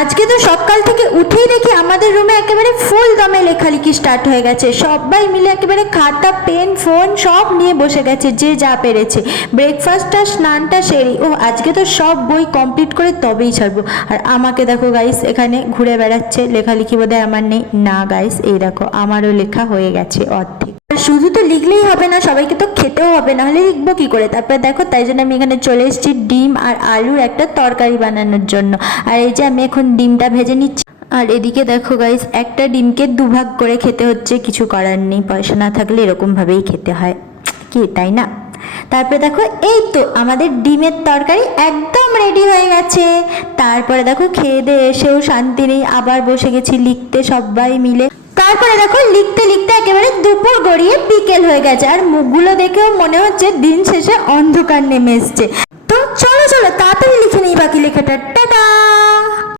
আজকে তো সকাল থেকে উঠেই দেখি আমাদের রুমে একেবারে ফুল দমে লেখালেখি স্টার্ট হয়ে গেছে। সবাই মিলে একেবারে খাতা পেন ফোন সব নিয়ে বসে গেছে, যে যা পেরেছে। ব্রেকফাস্টটা স্নানটা সেরে আজকে তো সব বই কমপ্লিট করে তবেই ছাড়বো। আর আমাকে দেখো গাইস এখানে ঘুরে বেড়াচ্ছে, লেখালেখি বোধহয় আমার নেই। না গাইস, এই দেখো আমারও লেখা হয়ে গেছে অর্ধেক। শুধু তো লিখলেই হবে না, সবাইকে তো খেতেও হবে, নাহলে লিখবো কি করে। তারপরে দেখো, তাই জন্য আমি এখানে চলে এসেছি ডিম আর আলুর একটা তরকারি বানানোর জন্য। আর এই যে আমি এখন ডিমটা ভেজে নিচ্ছি। আর এদিকে দেখো গাইস, একটা ডিমকে দুভাগ করে খেতে হচ্ছে, কিছু করার নেই, পয়সা না থাকলে এরকম ভাবেই খেতে হয়, কি তাই না। তারপরে দেখো, এই তো আমাদের ডিমের তরকারি একদম রেডি হয়ে গেছে। তারপরে দেখো খেয়ে দিয়ে এসেও শান্তি নেই, আবার বসে গেছি লিখতে সবাই মিলে। তারপরে দেখো লিখতে লিখতে একেবারে দুপুর গড়িয়ে বিকেল হয়ে গেছে, আর মুখগুলো দেখেও মনে হচ্ছে দিন শেষে অন্ধকার নেমে এসছে। তো চলো চলো তাড়াতাড়ি লিখে নিই বাকি লেখাটা। টাটা।